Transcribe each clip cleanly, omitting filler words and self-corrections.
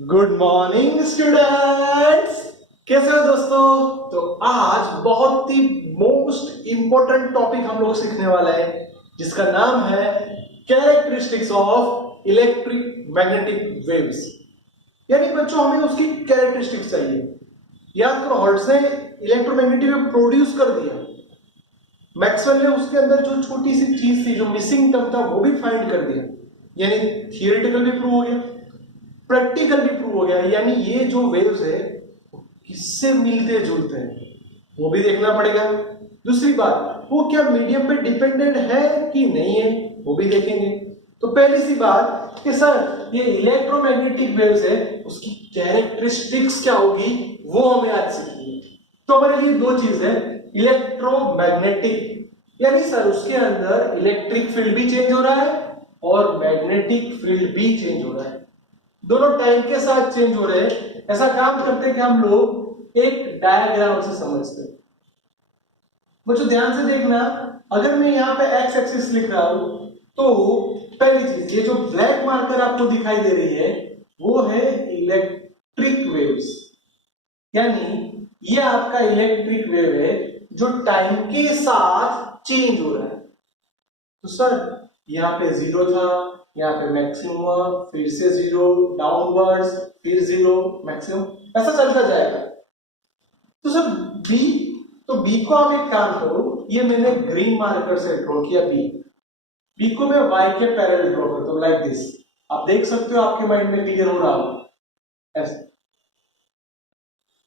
Good morning students. कैसे हो दोस्तों? तो आज बहुत ही मोस्ट इंपॉर्टेंट टॉपिक हम लोग सीखने वाला है जिसका नाम है characteristics of electric magnetic waves. यानी बच्चों हमें उसकी कैरेक्टरिस्टिक्स चाहिए। याद करो, हर्ट्ज ने इलेक्ट्रोमैग्नेटिक वेव प्रोड्यूस कर दिया। मैक्सवेल ने उसके अंदर जो छोटी सी चीज थी, जो मिसिंग टर्म था, वो भी फाइंड कर दिया। यानी थियोरेटिकल भी प्रूव हो गया, प्रैक्टिकल भी प्रूव हो गया। यानी ये जो वेव्स है किससे मिलते जुलते हैं वो भी देखना पड़ेगा। दूसरी बात, वो क्या मीडियम पे डिपेंडेंट है कि नहीं है वो भी देखेंगे। तो पहली सी बात कि सर ये इलेक्ट्रोमैग्नेटिक वेव्स है, उसकी कैरेक्टरिस्टिक्स क्या होगी वो हमें आज सीखनी है। तो हमारे लिए दो चीज है, इलेक्ट्रोमैग्नेटिक यानी सर उसके अंदर इलेक्ट्रिक फील्ड भी चेंज हो रहा है और मैग्नेटिक फील्ड भी चेंज हो रहा है। दोनों टाइम के साथ चेंज हो रहे हैं। ऐसा काम करते हैं कि हम लोग एक डायग्राम से समझते हैं। बच्चों ध्यान से देखना, अगर मैं यहाँ पे एक्स एक्सिस लिख रहा हूं तो पहली चीज, ये जो ब्लैक मार्कर आपको दिखाई दे रही है वो है इलेक्ट्रिक वेव्स। यानी ये आपका इलेक्ट्रिक वेव है जो टाइम के साथ चेंज हो रहा है। तो सर यहाँ पे जीरो था, यहाँ पे मैक्सिमम, फिर से जीरो, डाउनवर्ड्स, फिर जीरो, मैक्सिमम, ऐसा चलता जाएगा। तो सर बी, तो बी को आप एक काम करो, ये मैंने ग्रीन मार्कर से ड्रॉ किया बी को मैं वाई के पैरेलल ड्रॉ करता हूं लाइक दिस। आप देख सकते हो, आपके माइंड में क्लियर हो रहा हो, ऐसे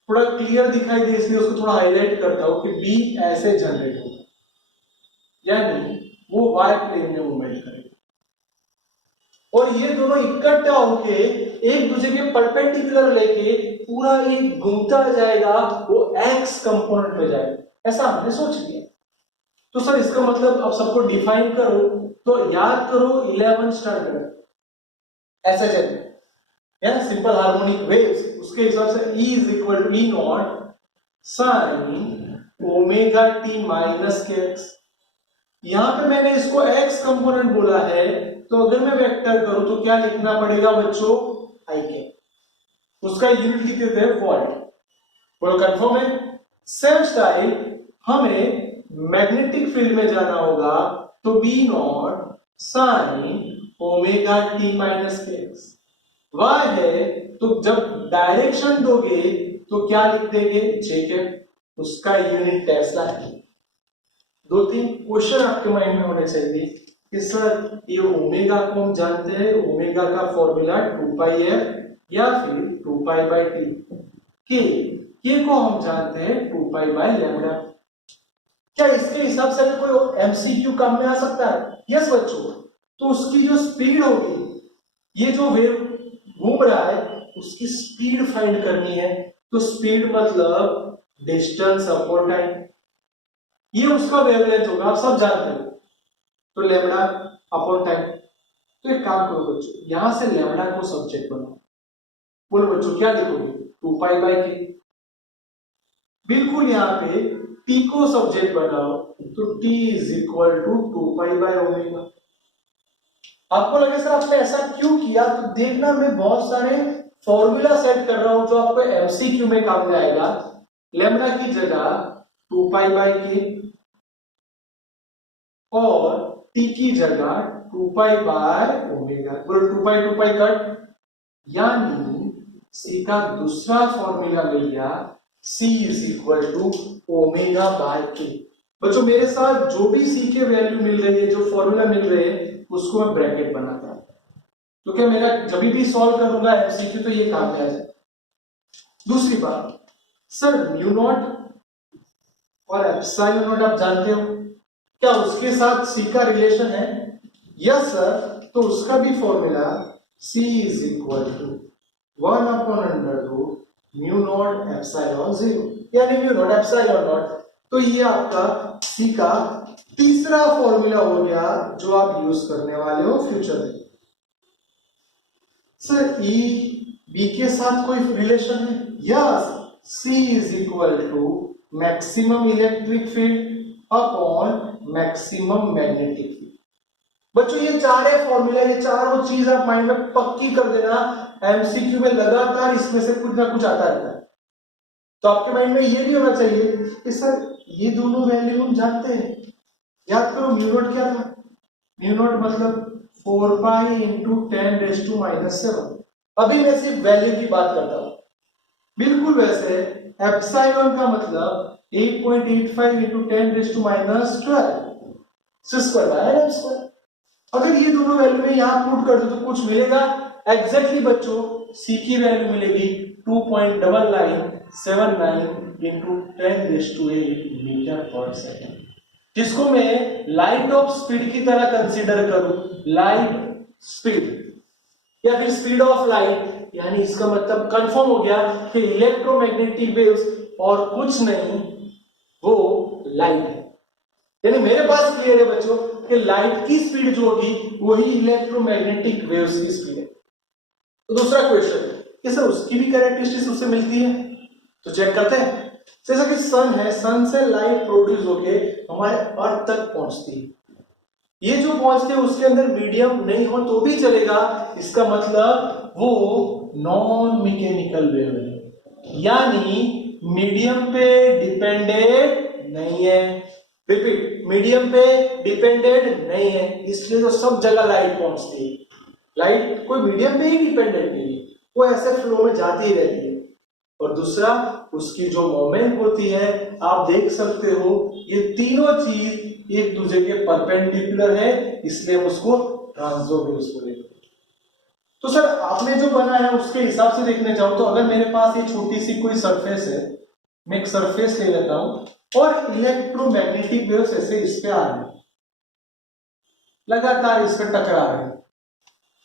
थोड़ा क्लियर दिखाई दे इसलिए उसको थोड़ा हाईलाइट करता हूं कि बी ऐसे जनरेट होगा, यानी वो वाई प्लेन में मूवमेंट करेगा और ये दोनों इकट्ठा होके एक दूसरे के परपेंडिकुलर लेके पूरा एक घूमता जाएगा, वो एक्स कंपोनेंट में जाएगा। ऐसा हमने सोच लिया। तो सर इसका मतलब अब सबको डिफाइन करो, तो याद करो 11 स्टैंडर्ड ऐसे चलते हैं सिंपल हार्मोनिक वेव्स, उसके हिसाब से E is equal to E naught sine omega t minus k x. यहां पे मैंने इसको एक्स कंपोनेंट बोला है, तो अगर मैं वेक्टर करूं तो क्या लिखना पड़ेगा बच्चों? आई के। उसका यूनिट लिख देते हैं वोल्ट। बोलो कंफर्म है? सेम स्टाइल हमें मैग्नेटिक फील्ड में जाना होगा, तो B naught sine omega t minus k x. Y है तो जब डायरेक्शन दोगे तो क्या लिख देंगे? जे के। उसका यूनिट टेस्ला है। दो तीन क्वेश्चन आपके माइंड में होने चाहिए कि सर ये ओमेगा को हम जानते हैं, ओमेगा का फॉर्मूला 2 पाई एफ या फिर 2 पाई बाई टी। के को हम जानते हैं 2 पाई बाई लैम्डा। क्या इसके हिसाब से कोई एमसीक्यू काम में आ सकता है? यस बच्चों। तो उसकी जो स्पीड होगी, ये जो वेव घूम रहा है उसकी स्पीड फाइंड करनी है। तो स्पीड मतलब डिस्टेंस अपॉन टाइम, ये उसका वेवलेंथ होगा, आप सब जानते हो। तो लैम्डा अपॉन टाइम। तो एक काम करो बच्चों, यहां से लैम्डा को सब्जेक्ट बनाओ। बोलो बच्चों क्या लिखोगे? 2 पाई बाई के। बिल्कुल यहाँ पे टी को सब्जेक्ट बनाओ, तो T is equal to 2 pi by omega. आपको लगे सर आपने ऐसा क्यों किया, तो देखना मैं बहुत सारे फॉर्मूला सेट कर रहा हूं जो आपको एमसीक्यू में काम में आएगा। लैम्डा की जगह 2 पाई बाई के और टी की जगह 2 पाई बाय ओमेगा। बोलो 2 पाई कट, यानी सी का दूसरा फॉर्मूला मिल गया, C is equal to omega by K. बच्चों मेरे साथ जो भी सी के वैल्यू मिल रही है, जो फॉर्मूला मिल रहे हैं, उसको मैं ब्रैकेट बनाता हूं। तो क्या मेरा जब भी सॉल्व करूंगा एमसीक्यू तो ये काम में आ जाए। दूसरी बात, सर म्यू नॉट और एप्सिलॉन नॉट आप जानते हो, क्या उसके साथ सी का रिलेशन है? Yes sir. तो उसका भी formula C is equal to 1 upon under root mu naught epsilon 0, यानी म्यू नॉट एप्सिलॉन नॉट। तो ये आपका सी का तीसरा फॉर्मूला हो गया जो आप यूज करने वाले हो फ्यूचर में। सर ई बी के साथ कोई रिलेशन है? Yes, C is equal to maximum electric field upon maximum magnetic field. बच्चों ये चार है फॉर्मूला, ये चारों चीज आप माइंड में पक्की कर देना। एमसीक्यू में लगातार इसमें से कुछ ना कुछ आता रहता है। तो आपके माइंड में ये भी होना चाहिए कि सर ये दोनों वैल्यू हम जानते हैं। याद करो म्यू नॉट क्या था, म्यू नॉट मतलब 4 पाई इंटू 10⁻⁻⁷। अभी मैं सिर्फ वैल्यू की बात करता हूं। बिल्कुल वैसे एप्सिलॉन का मतलब 8.85 इंटू 10⁻12 c²/m²। अगर ये दोनों वैल्यू में यहां पुट कर दो तो कुछ मिलेगा एग्जैक्टली बच्चों। c की वैल्यू मिलेगी 2.9979 इंटू 10⁸ मीटर/सेकंड, जिसको मैं लाइट ऑफ स्पीड की तरह कंसीडर करूं, लाइट स्पीड या फिर स्पीड ऑफ लाइट। यानी इसका मतलब कंफर्म हो गया कि इलेक्ट्रोमैग्नेटिक वेव्स और कुछ नहीं वो लाइट है। यानी मेरे पास क्लियर है बच्चों कि लाइट की स्पीड जो होगी वही इलेक्ट्रोमैग्नेटिक वेव्स की स्पीड है। तो दूसरा क्वेश्चन है कि सर उसकी भी कैरेक्टरिस्टिक्स उससे मिलती है, तो चेक करते हैं। जैसा कि सन है, सन से लाइट प्रोड्यूस होके हमारे अर्थ तक पहुंचती है। ये जो पहुंचते हैं उसके अंदर मीडियम नहीं हो तो भी चलेगा, इसका मतलब वो नॉन मैकेनिकल वेव है, यानी मीडियम पे डिपेंडेंट नहीं है। रिपीट, मीडियम पे डिपेंडेंट नहीं है, इसलिए तो सब जगह लाइट पहुंचती है। लाइट कोई मीडियम पे ही डिपेंडेंट नहीं है, वो ऐसे फ्लो में जाती ही रहती है। और दूसरा उसकी जो मोमेंट होती है, आप देख सकते हो ये तीनों चीज एक दूसरे के परपेंडिकुलर है, इसलिए हम उसको ट्रांसवर्स वेव्स बोलेंगे। तो सर आपने जो बना है उसके हिसाब से देखने जाऊं तो अगर मेरे पास ये छोटी सी कोई सरफेस है, मैं एक सरफेस ले लेता हूं और इलेक्ट्रोमैग्नेटिक वेव्स ऐसे इस पे आ रहे हैं, लगातार इस पे टकरा रहे हैं,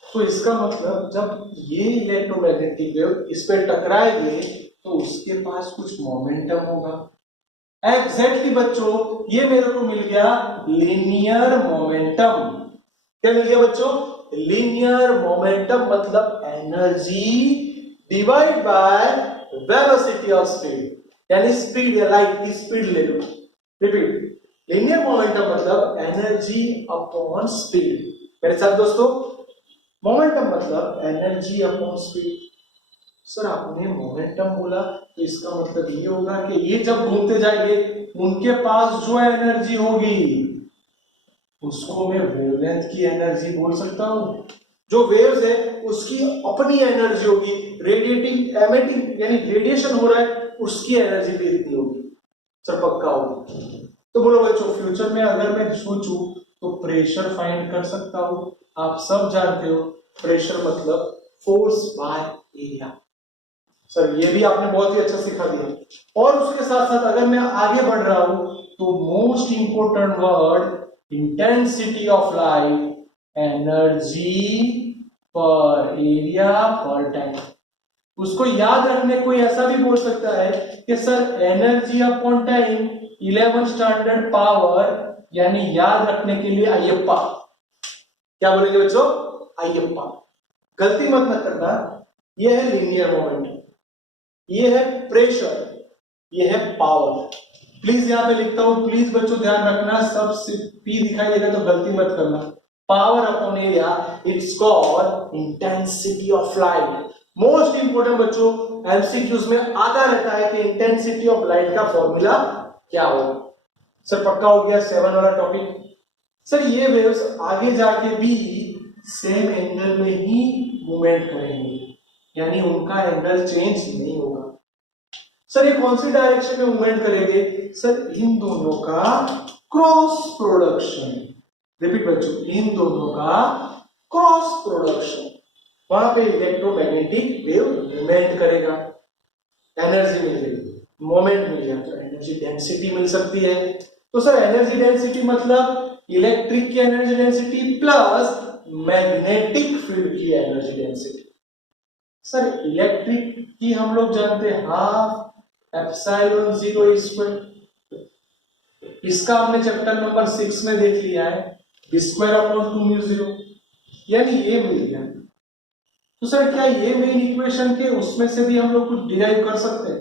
तो इसका मतलब जब ये इलेक्ट्रोमैग्नेटिक वेव इस पे टकराएंगे तो उसके पास कुछ मोमेंटम होगा। एग्जैक्टली बच्चों ये मेरे को मिल गया लीनियर मोमेंटम। क्या मिल गया बच्चों? लीनियर मोमेंटम मतलब energy divide by velocity of speed, यानी स्पीड या लाइट की स्पीड ले लो। रिपीट, लीनियर मोमेंटम मतलब एनर्जी अपॉन स्पीड। मेरे साथ दोस्तों, मोमेंटम मतलब एनर्जी अपॉन स्पीड। सर आपने मोमेंटम बोला तो इसका मतलब ये होगा कि ये जब घूमते जाएंगे उनके पास जो एनर्जी होगी उसको मैं वेवलेंथ की एनर्जी बोल सकता हूं। जो वेव्स है उसकी अपनी एनर्जी होगी, रेडिएटिंग एमिटिंग यानी रेडिएशन हो रहा है उसकी एनर्जी भी इतनी होगी। सर पक्का होगी? तो बोलो बच्चों फ्यूचर में अगर मैं सोचूं तो प्रेशर फाइंड कर सकता हूं। आप सब जानते हो प्रेशर मतलब फोर्स बाय एरिया। सर ये भी आपने बहुत ही अच्छा सिखा दिया। और उसके साथ साथ अगर मैं आगे बढ़ रहा हूं तो most important word intensity of light, energy पर एरिया पर टाइम। उसको याद रखने कोई ऐसा भी बोल सकता है कि sir energy upon time 11 standard power, यानी याद रखने के लिए अयप्पा। क्या बोलेंगे बच्चों? अयप्पा। गलती मत न करना, यह है लीनियर मोमेंटम, ये है प्रेशर, ये है पावर। प्लीज यहां पे लिखता हूं, प्लीज बच्चों ध्यान रखना, सब पी दिखाई देगा तो गलती मत करना। Power upon area, it's called intensity of light. Most important बच्चों एमसीक्यूज में आता रहता है कि इंटेंसिटी ऑफ लाइट का फॉर्मूला क्या होगा। सर पक्का हो गया 7 वाला टॉपिक। सर ये वेव्स आगे जाके भी सेम एंगल में ही मूवमेंट करेंगे, यानी उनका एंगल चेंज नहीं होगा। सर ये कौन सी डायरेक्शन में मूवमेंट करेंगे? सर इन दोनों का क्रॉस प्रोडक्शन। रिपीट बच्चों, इन दोनों का क्रॉस प्रोडक्शन, वहां पे इलेक्ट्रोमैग्नेटिक वेव मूवमेंट करेगा, एनर्जी मिलेगी, मोमेंट मिल जाएगा, तो एनर्जी डेंसिटी मिल सकती है। तो सर एनर्जी डेंसिटी मतलब इलेक्ट्रिक की energy density plus magnetic field की एनर्जी डेंसिटी। सर इलेक्ट्रिक की हम लोग जानते हैं हाफ एप्सिलॉन 0 स्क्वायर, इसका हमने चैप्टर नंबर 6 में देख लिया है, स्क्वायर अपॉन 2 म्यू 0, यानी ये मिल गया। तो सर क्या ये मेन इक्वेशन के उसमें से भी हम लोग कुछ डिराइव कर सकते हैं?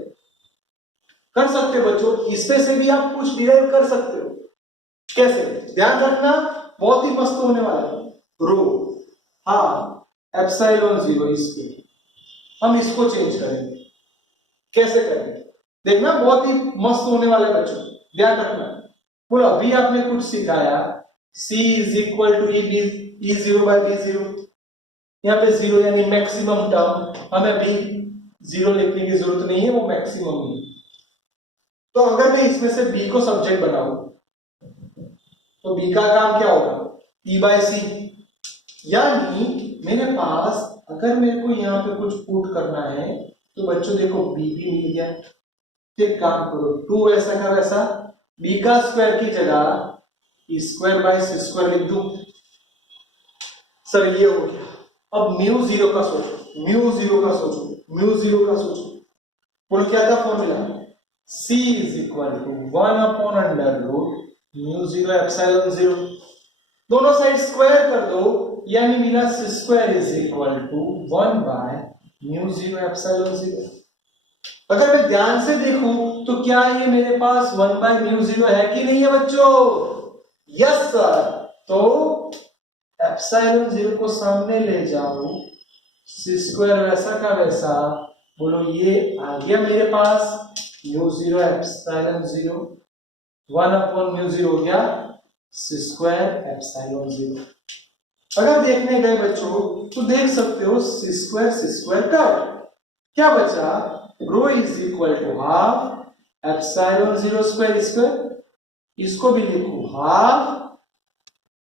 कर सकते बच्चों, इसमें से भी आप कुछ डिराइव कर सकते हो। कैसे? ध्यान रखना, बहुत ही मस्त होने वाला है। रो, हाँ एप्सिलॉन 0 इसके, हम इसको चेंज करेंगे। कैसे करेंगे देखना, बहुत ही मस्त होने वाला है बच्चों, ध्यान रखना। बोलो अभी आपने कुछ सिखाया, C is equal to E0 by B0, यहाँ पे 0 यानी मैक्सिमम टर्म, हमें भी 0 लिखने की जरूरत नहीं है, वो मैक्सिमम ही है। तो अगर मैं इसमें से B को सब्जेक्ट बनाऊं तो B का काम क्या होगा, E बाय C, यानी मेरे पास अगर मेरे को यहाँ पे कुछ पुट करना है तो बच्चों देखो B भी मिल गया। एक काम करो, 2 ऐसा का वैसा, B का स्क्वायर की जगह E square by C square लिख दूं। सर ये हो गया। अब म्यू 0 का सोचो, म्यू 0 का सोचो, म्यू 0 का सोचो। बोलो क्या था formula, C is equal to 1 upon under root mu 0 epsilon 0। दोनों साइड स्क्वायर कर दो, यानी मिला C square is equal to 1 by mu 0 epsilon 0। अगर मैं ध्यान से देखूं तो क्या ये मेरे पास 1 बाय म्यू 0 है कि नहीं है बच्चों? Yes sir. तो एप्सिलॉन 0 को सामने ले जाओ, C स्क्वायर वैसा का वैसा, बोलो ये आ गया मेरे पास म्यू 0 एप्सिलॉन 0, 1 अपॉन म्यू 0 हो गया C स्क्वायर एप्सिलॉन 0। अगर देखने गए बच्चों तो देख सकते हो C स्क्वायर कट, क्या बचा, rho is equal to half epsilon 0 square square, इसको भी लिखो half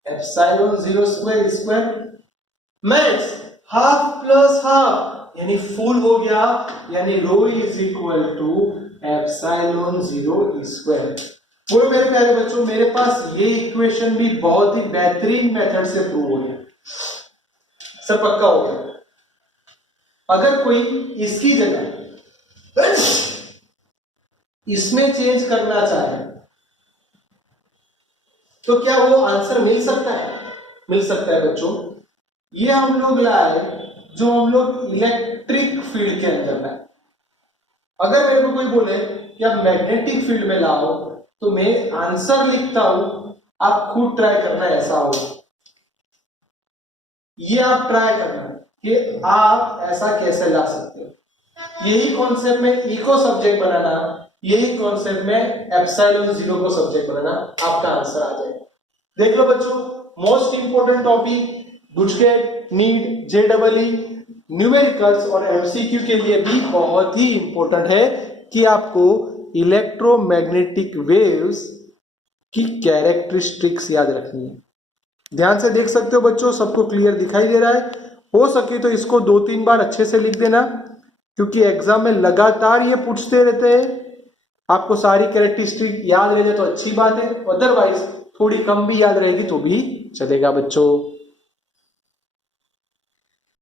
epsilon 0 square square, max half plus half यानी फुल हो गया, यानी rho is equal to epsilon 0 square. बोलो मेरे प्यारे बच्चों, मेरे पास ये इक्वेशन भी बहुत ही बेहतरीन मेथड से प्रूव हो गया, सब पक्का हो गया। अगर कोई इसकी जगह इसमें चेंज करना चाहे तो क्या वो आंसर मिल सकता है? मिल सकता है बच्चों। ये हम लोग लाए जो हम लोग इलेक्ट्रिक फील्ड के अंदर लाए। अगर मेरे को कोई बोले कि आप मैग्नेटिक फील्ड में लाओ तो मैं आंसर लिखता हूं, आप खुद ट्राई करना, ऐसा होगा। ये आप ट्राई करना कि आप ऐसा कैसे ला सकते हो। यही कॉन्सेप्ट में E को सब्जेक्ट बनाना, यही कॉन्सेप्ट में एप्सिलॉन 0 को सब्जेक्ट बनाना, आपका आंसर आ जाएगा। देख लो बच्चों, मोस्ट इंपोर्टेंट टॉपिक बुचकेट, नीट, JEE, न्यूमेरिकल्स और MCQ के लिए भी बहुत ही इंपॉर्टेंट है कि आपको इलेक्ट्रोमैग्नेटिक वेव्स की कैरेक्टरिस्टिक्स याद रखनी है। ध्यान से देख सकते हो बच्चों, सबको क्लियर दिखाई दे रहा है? हो सके तो इसको 2-3 बार अच्छे से लिख देना, क्योंकि एग्जाम में लगातार ये पूछते रहते हैं। आपको सारी कैरेक्टरिस्टिक याद रह जाए तो अच्छी बात है, अदरवाइज थोड़ी कम भी याद रहेगी तो भी चलेगा बच्चों।